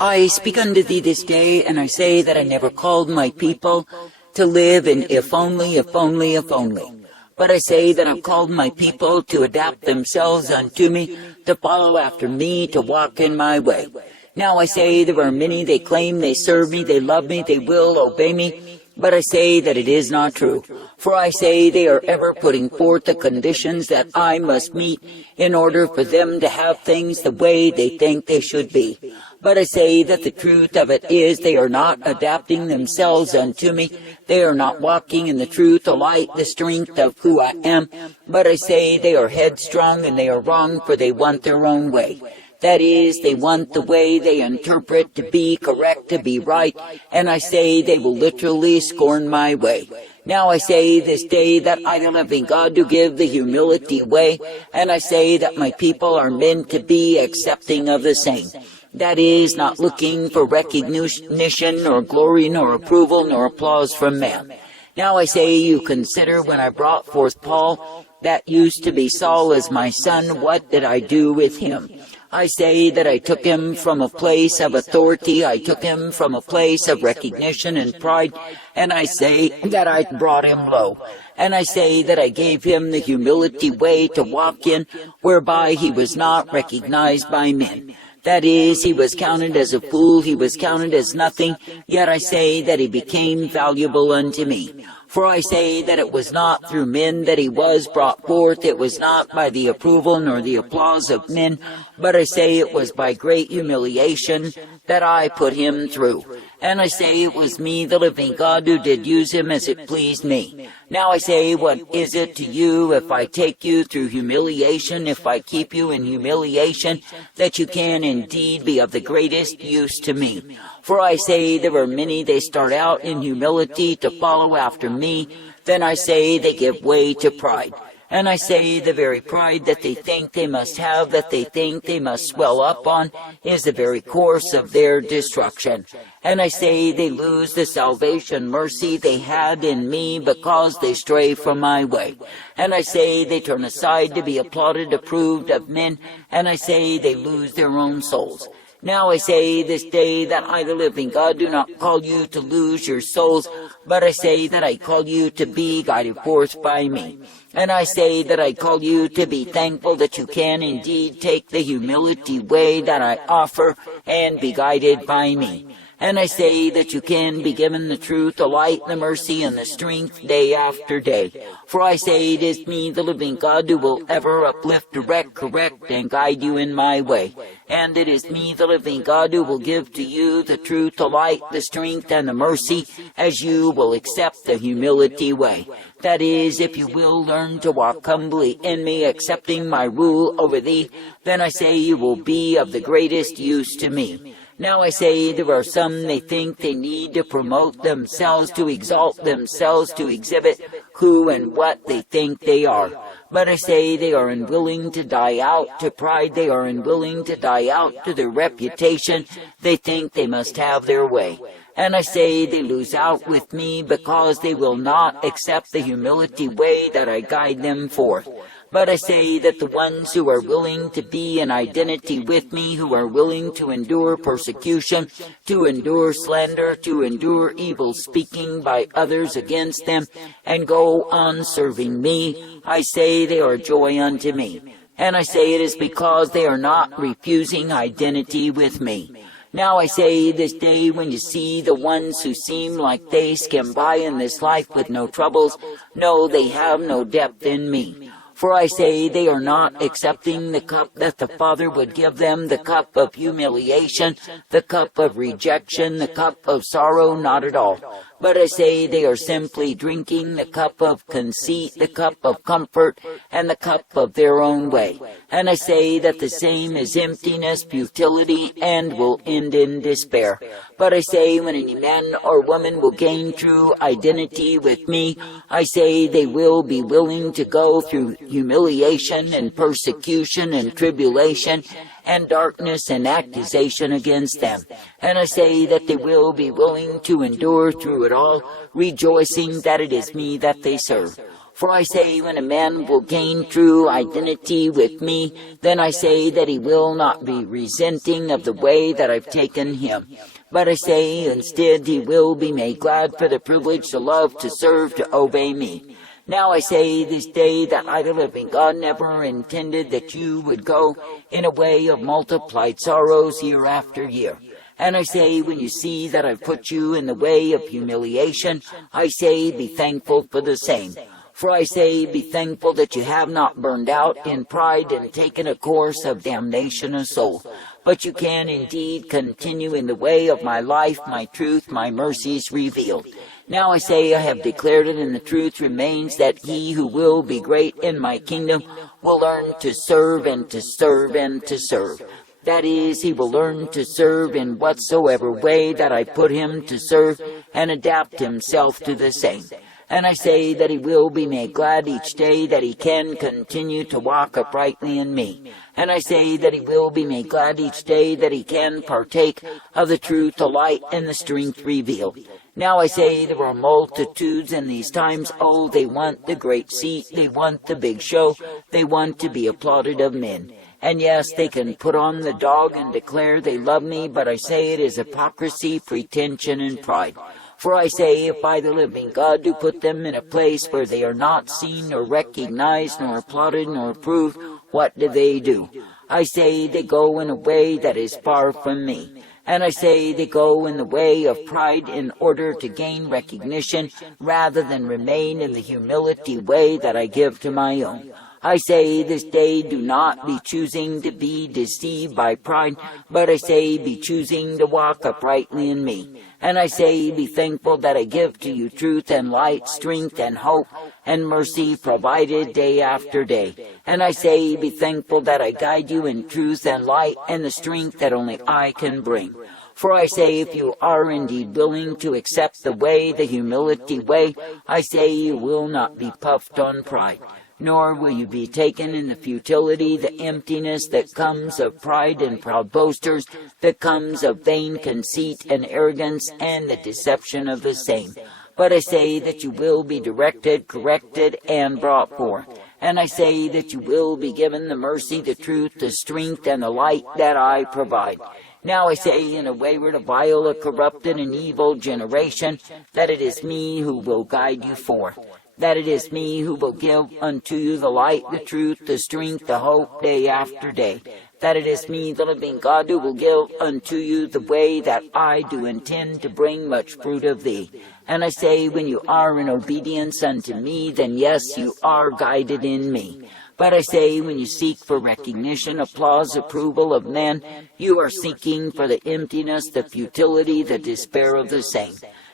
I speak unto thee this day, and I say that I never called my people to live in if only, if only, if only. But I say that I've called my people to adapt themselves unto me, to follow after me, to walk in my way. Now I say there are many, they claim they serve me, they love me, they will obey me, but I say that it is not true. For I say they are ever putting forth the conditions that I must meet in order for them to have things the way they think they should be. But I say that the truth of it is they are not adapting themselves unto me. They are not walking in the truth, the light, the strength of who I am. But I say they are headstrong and they are wrong, for they want their own way. That is, they want the way they interpret to be correct, to be right, and I say they will literally scorn my way. Now I say this day that I the living God do give the humility way, and I say that my people are meant to be accepting of the same. That is, not looking for recognition, nor glory, nor approval, nor applause from man. Now I say you consider when I brought forth Paul, that used to be Saul as my son, what did I do with him? I say that I took him from a place of authority, I took him from a place of recognition and pride, and I say that I brought him low. And I say that I gave him the humility way to walk in, whereby he was not recognized by men. That is, he was counted as a fool, he was counted as nothing, yet I say that he became valuable unto me. For I say that it was not through men that he was brought forth, it was not by the approval nor the applause of men, but I say it was by great humiliation that I put him through. And I say it was me, the living God, who did use him as it pleased me. Now I say, what is it to you if I take you through humiliation, if I keep you in humiliation, that you can indeed be of the greatest use to me? For I say there are many, they start out in humility to follow after me, then I say they give way to pride. And I say the very pride that they think they must have, that they think they must swell up on, is the very course of their destruction. And I say they lose the salvation mercy they had in me because they stray from my way. And I say they turn aside to be applauded, approved of men, and I say they lose their own souls. Now I say this day that I, the living God, do not call you to lose your souls, but I say that I call you to be guided forth by me. And I say that I call you to be thankful that you can indeed take the humility way that I offer and be guided by me. And I say that you can be given the truth, the light, the mercy, and the strength day after day. For I say it is me, the living God, who will ever uplift, direct, correct, and guide you in my way. And it is me, the living God, who will give to you the truth, the light, the strength, and the mercy, as you will accept the humility way. That is, if you will learn to walk humbly in me, accepting my rule over thee, then I say you will be of the greatest use to me. Now I say there are some, they think they need to promote themselves, to exalt themselves, to exhibit who and what they think they are. But I say they are unwilling to die out to pride, they are unwilling to die out to their reputation, they think they must have their way. And I say they lose out with me because they will not accept the humility way that I guide them forth. But I say that the ones who are willing to be in identity with me, who are willing to endure persecution, to endure slander, to endure evil speaking by others against them, and go on serving me, I say they are joy unto me. And I say it is because they are not refusing identity with me. Now I say this day, when you see the ones who seem like they skim by in this life with no troubles, know they have no depth in me. For I say they are not accepting the cup that the Father would give them, the cup of humiliation, the cup of rejection, the cup of sorrow, not at all. But I say they are simply drinking the cup of conceit, the cup of comfort, and the cup of their own way. And I say that the same is emptiness, futility, and will end in despair. But I say when any man or woman will gain true identity with me, I say they will be willing to go through humiliation and persecution and tribulation and darkness and accusation against them. And I say that they will be willing to endure through it all, rejoicing that it is me that they serve. For I say, when a man will gain true identity with me, then I say that he will not be resenting of the way that I've taken him. But I say, instead, he will be made glad for the privilege to love, to serve, to obey me. Now I say this day that I, the living God, never intended that you would go in a way of multiplied sorrows year after year. And I say, when you see that I've put you in the way of humiliation, I say, be thankful for the same. For I say, be thankful that you have not burned out in pride and taken a course of damnation of soul. But you can indeed continue in the way of my life, my truth, my mercies revealed. Now I say, I have declared it, and the truth remains that he who will be great in my kingdom will learn to serve and to serve and to serve. That is, he will learn to serve in whatsoever way that I put him to serve, and adapt himself to the same. And I say that he will be made glad each day that he can continue to walk uprightly in me. And I say that he will be made glad each day that he can partake of the truth, the light, and the strength revealed. Now I say there are multitudes in these times, oh, they want the great seat, they want the big show, they want to be applauded of men. And yes, they can put on the dog and declare they love me, but I say it is hypocrisy, pretension, and pride. For I say, if I, the living God, do put them in a place where they are not seen, nor recognized, nor applauded, nor approved, what do? I say they go in a way that is far from me. And I say they go in the way of pride in order to gain recognition, rather than remain in the humility way that I give to my own. I say this day, do not be choosing to be deceived by pride, but I say be choosing to walk uprightly in me. And I say, be thankful that I give to you truth and light, strength and hope and mercy provided day after day. And I say, be thankful that I guide you in truth and light and the strength that only I can bring. For I say, if you are indeed willing to accept the way, the humility way, I say you will not be puffed on pride. Nor will you be taken in the futility, the emptiness that comes of pride and proud boasters, that comes of vain conceit and arrogance, and the deception of the same. But I say that you will be directed, corrected, and brought forth. And I say that you will be given the mercy, the truth, the strength, and the light that I provide. Now I say, in a wayward, a vile, a corrupted, and evil generation, that it is me who will guide you forth. That it is me who will give unto you the light, the truth, the strength, the hope, day after day. That it is me, the living God, who will give unto you the way that I do intend to bring much fruit of thee. And I say, when you are in obedience unto me, then yes, you are guided in me. But I say, when you seek for recognition, applause, approval of men, you are seeking for the emptiness, the futility, the despair of the same.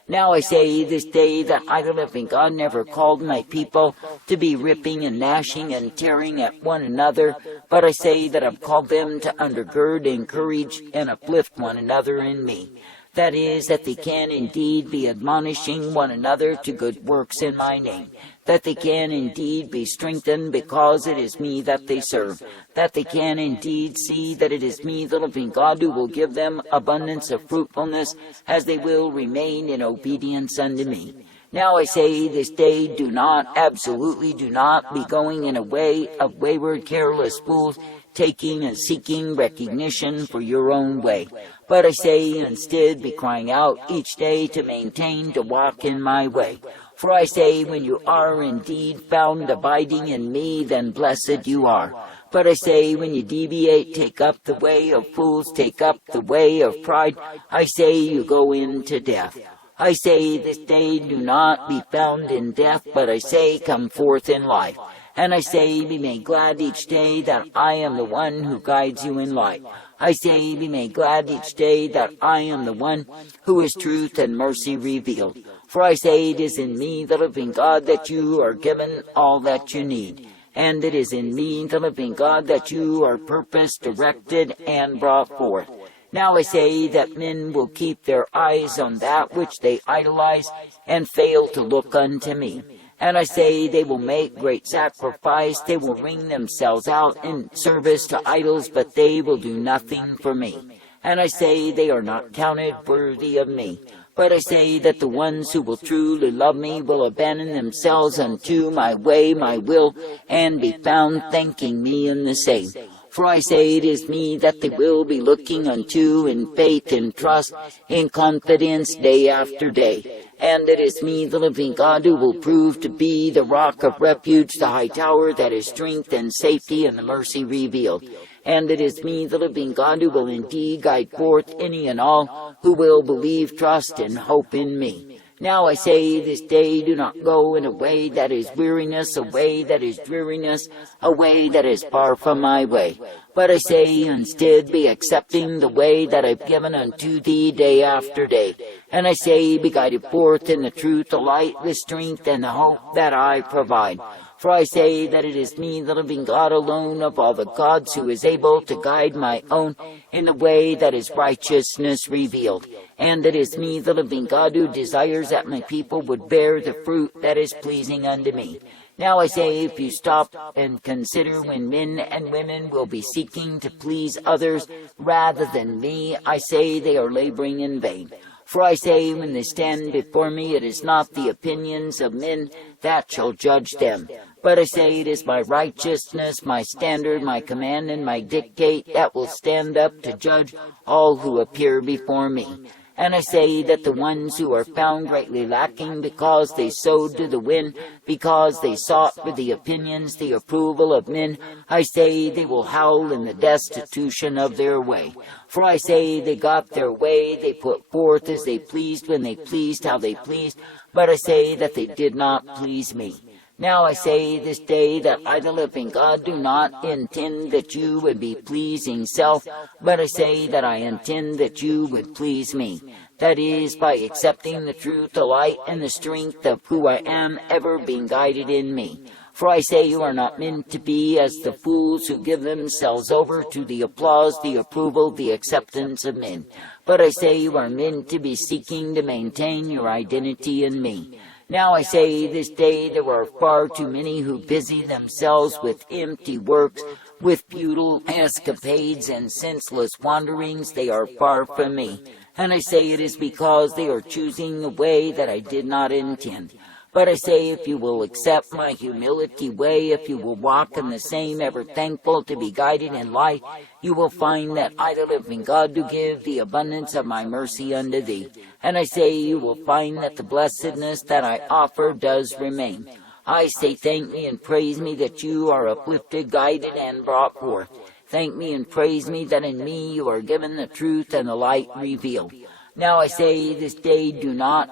Now I say this day that I, the living God, never called my people to be ripping and gnashing and tearing at one another, but I say that I've called them to undergird, encourage, and uplift one another in me. That is, that they can indeed be admonishing one another to good works in my name. That they can indeed be strengthened because it is me that they serve. That they can indeed see that it is me, the living God, who will give them abundance of fruitfulness as they will remain in obedience unto me. Now I say this day, do not, absolutely do not be going in a way of wayward, careless fools, taking and seeking recognition for your own way. But I say instead, be crying out each day to maintain, to walk in my way. For I say, when you are indeed found abiding in me, then blessed you are. But I say, when you deviate, take up the way of fools, take up the way of pride, I say you go into death. I say this day, do not be found in death, but I say, come forth in life. And I say, be made glad each day that I am the one who guides you in light. I say, be made glad each day that I am the one who is truth and mercy revealed. For I say, it is in me, the living God, that you are given all that you need. And it is in me, the living God, that you are purposed, directed, and brought forth. Now I say that men will keep their eyes on that which they idolize, and fail to look unto me. And I say they will make great sacrifice, they will wring themselves out in service to idols, but they will do nothing for me. And I say they are not counted worthy of me. But I say that the ones who will truly love me will abandon themselves unto my way, my will, and be found thanking me in the same. For I say it is me that they will be looking unto in faith and trust, in confidence day after day. And it is me, the living God, who will prove to be the rock of refuge, the high tower that is strength and safety and the mercy revealed. And it is me, the living God, who will indeed guide forth any and all who will believe, trust, and hope in me. Now I say this day, do not go in a way that is weariness, a way that is dreariness, a way that is far from my way. But I say instead, be accepting the way that I've given unto thee day after day. And I say, be guided forth in the truth, the light, the strength, and the hope that I provide. For I say that it is me, the living God alone of all the gods, who is able to guide my own in the way that is righteousness revealed. And it is me, the living God, who desires that my people would bear the fruit that is pleasing unto me. Now I say, if you stop and consider when men and women will be seeking to please others rather than me, I say they are laboring in vain. For I say, when they stand before me, it is not the opinions of men that shall judge them. But I say it is my righteousness, my standard, my command, and my dictate that will stand up to judge all who appear before me. And I say that the ones who are found greatly lacking because they sowed to the wind, because they sought for the opinions, the approval of men, I say they will howl in the destitution of their way. For I say they got their way, they put forth as they pleased when they pleased how they pleased, but I say that they did not please me. Now I say this day that I, the living God, do not intend that you would be pleasing self, but I say that I intend that you would please me. That is, by accepting the truth, the light, and the strength of who I am, ever being guided in me. For I say you are not meant to be as the fools who give themselves over to the applause, the approval, the acceptance of men. But I say you are meant to be seeking to maintain your identity in me. Now I say this day there are far too many who busy themselves with empty works, with futile escapades and senseless wanderings. They are far from me. And I say it is because they are choosing a way that I did not intend. But I say, if you will accept my humility way, if you will walk in the same, ever thankful to be guided in light, you will find that I, the living God, do give the abundance of my mercy unto thee. And I say, you will find that the blessedness that I offer does remain. I say, thank me and praise me that you are uplifted, guided, and brought forth. Thank me and praise me that in me you are given the truth and the light revealed. Now I say this day,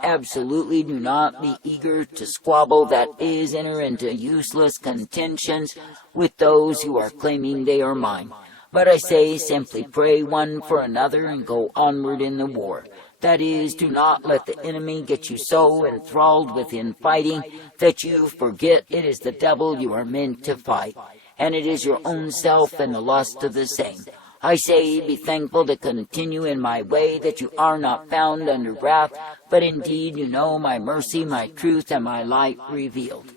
absolutely do not be eager to squabble, that is, enter into useless contentions with those who are claiming they are mine. But I say, simply pray one for another and go onward in the war. That is, do not let the enemy get you so enthralled with infighting that you forget it is the devil you are meant to fight, and it is your own self and the lust of the same. I say, be thankful to continue in my way, that you are not found under wrath, but indeed you know my mercy, my truth, and my light revealed.